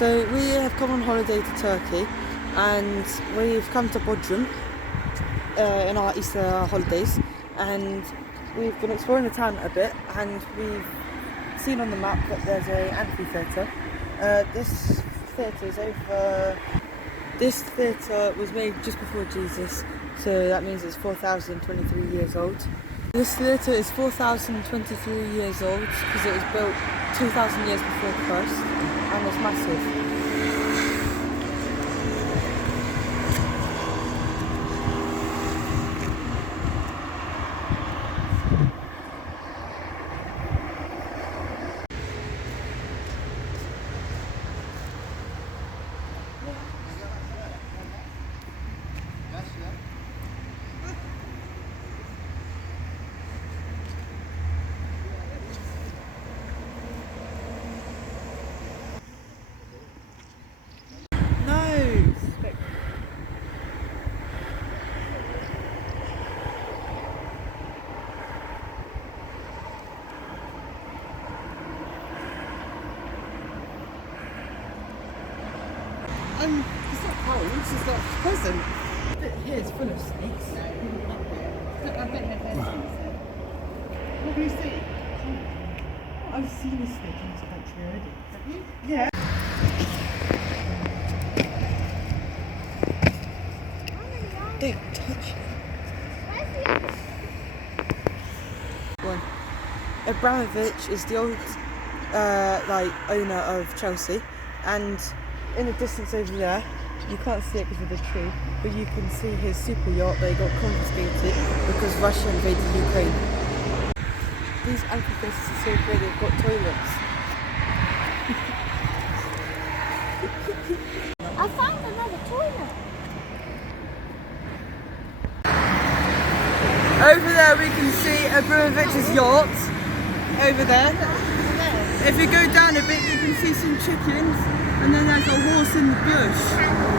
So we have come on holiday to Turkey, and we've come to Bodrum in our Easter holidays, and we've been exploring the town a bit, and we've seen on the map that there's an amphitheatre. This theatre is over. This theatre was made just before Jesus, so that means it's 4,023 years old. This theatre is 4,023 years old because it was built 2,000 years before Christ, and it's massive. It's not cold, it's not pleasant. Here it's full of snakes. I bet they're snakes. What do you see? I've seen a snake in this country already. Have you? Yeah. Don't touch it. One. Abramovich is the old owner of Chelsea, and in the distance over there, you can't see it because of the tree, but you can see his super yacht that he got confiscated because Russia invaded Ukraine. These amphitheatres are so great, they've got toilets. I found another toilet. Over there we can see Abramovich's yacht. Over there. If you go down a bit, you can see some chickens. And then there's a horse in the bush.